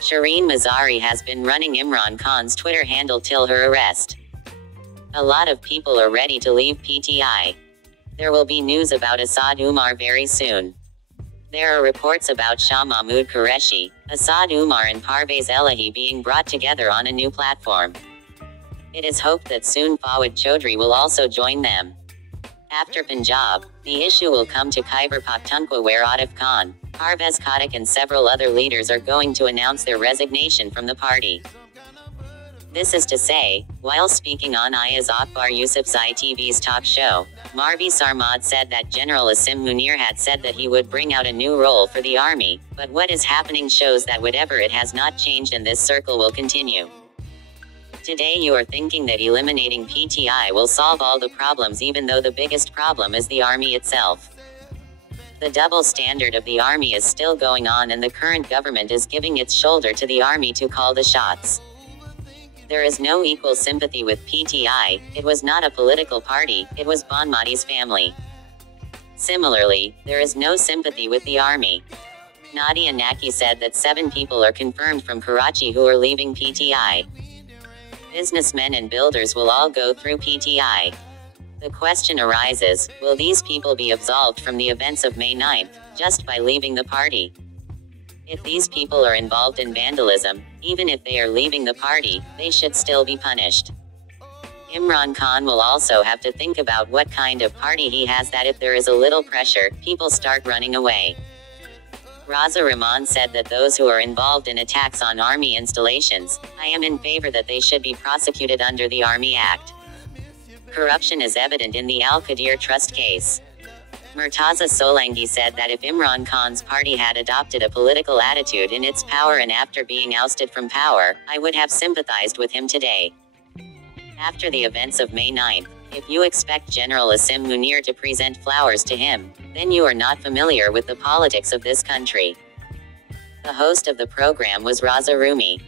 Shireen Mazari has been running Imran Khan's Twitter handle till her arrest. A lot of people are ready to leave PTI. There will be news about Asad Umar very soon. There are reports about Shah Mahmood Qureshi, Asad Umar and Pervaiz being brought together on a new platform. It is hoped that soon Fawad Chaudhry will also join them. After Punjab, the issue will come to Khyber Pakhtunkhwa where Atif Khan, Pervaiz Khattak and several other leaders are going to announce their resignation from the party. This is to say, while speaking on Ayaz Akbar Yusufzai TV's talk show, Marvi Sarmad said that General Asim Munir had said that he would bring out a new role for the army, but what is happening shows that whatever it has not changed and this circle will continue. Today you are thinking that eliminating PTI will solve all the problems even though the biggest problem is the army itself. The double standard of the army is still going on and the current government is giving its shoulder to the army to call the shots. There is no equal sympathy with PTI, it was not a political party, it was Bonmati's family. Similarly, there is no sympathy with the army. Nadia Naki said that 7 people are confirmed from Karachi who are leaving PTI. Businessmen and builders will all go through PTI. The question arises, will these people be absolved from the events of May 9th, just by leaving the party? If these people are involved in vandalism, even if they are leaving the party, they should still be punished. Imran Khan will also have to think about what kind of party he has that if there is a little pressure, people start running away. Raza Rahman said that those who are involved in attacks on army installations, I am in favor that they should be prosecuted under the Army Act. Corruption is evident in the Al-Qadir Trust case. Murtaza Solangi said that if Imran Khan's party had adopted a political attitude in its power and after being ousted from power, I would have sympathized with him today. After the events of May 9th, if you expect General Asim Munir to present flowers to him, then you are not familiar with the politics of this country. The host of the program was Raza Rumi.